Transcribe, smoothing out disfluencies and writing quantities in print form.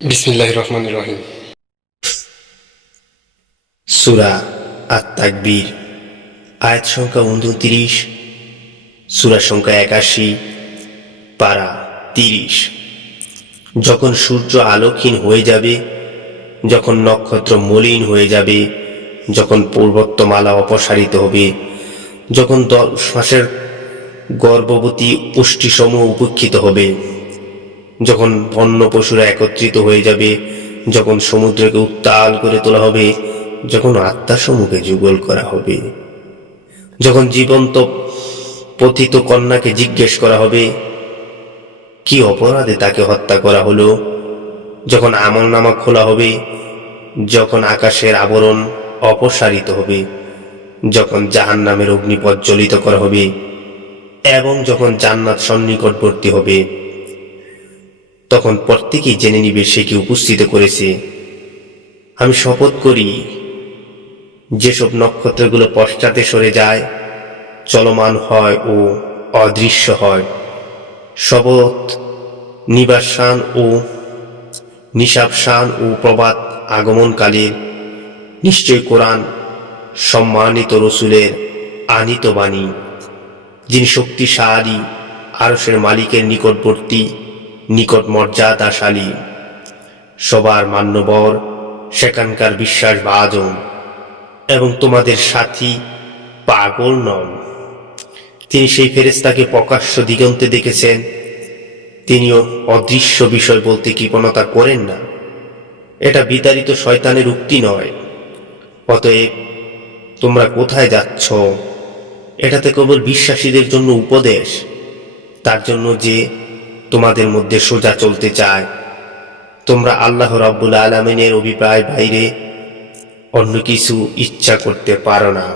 বিসমিল্লাহির রহমানির রহিম। সূরা আত-তাকবীর, আয়াত সংখ্যা ২৯, সূরা সংখ্যা ৮১, পারা ৩০। যখন সূর্য আলোকহীন হয়ে যাবে, যখন নক্ষত্র মলিন হয়ে যাবে, যখন পর্বতমালা অপসারিত হবে, যখন ১০ মাসের গর্ভবতী পুষ্টিসমূহ উপেক্ষিত হবে, যখন বন্য পশুরা একত্রিত হয়ে যাবে, যখন সমুদ্রকে উত্তাল করে তোলা হবে, যখন আত্মাসমূহকে যুগল করা হবে, যখন জীবন্ত পতিত কন্যাকে জিজ্ঞেস করা হবে কি অপরাধে তাকে হত্যা করা হলো, যখন আমলনামা খোলা হবে, যখন আকাশের আবরণ অপসারিত হবে, যখন জাহান্নামের অগ্নি প্রজ্বলিত করা হবে এবং যখন জান্নাত সন্নিকটবর্তী হবে, তখন প্রত্যেকেই জেনে নিবে সে কি উপস্থিত করেছে। আমি শপথ করি, যেসব নক্ষত্রগুলো পশ্চাতে সরে যায়, চলমান হয় ও অদৃশ্য হয়, শপথ নিবাসান ও নিশাবসান ও প্রভাত আগমনকালীন, নিশ্চয় কোরআন সম্মানিত রসুলের আনিত বাণী, যিনি শক্তিশালী আরশের মালিকের নিকটবর্তী, নিকট মর্যাদাশালী, সবার মান্যবর, সেখানকার বিশ্বাসভাজন এবং তোমাদের সাথী পাগল নন। তিনি সেই ফেরেশতাকে প্রকাশ্য দিগন্তে দেখেছেন, তিনিও অদৃশ্য বিষয় বলতে কৃপণতা করেন না। এটা বিতাড়িত শয়তানের উক্তি নয়। অতএব তোমরা কোথায় যাচ্ছ? এটাতে কেবল বিশ্বাসীদের জন্য উপদেশ, তার জন্য যে তোমাদের মধ্যে সোজা চলতে চায়। তোমরা আল্লাহ রাব্বুল আলামিনের অভিপ্রায় বাইরে অন্য কিছু ইচ্ছা করতে পারো না।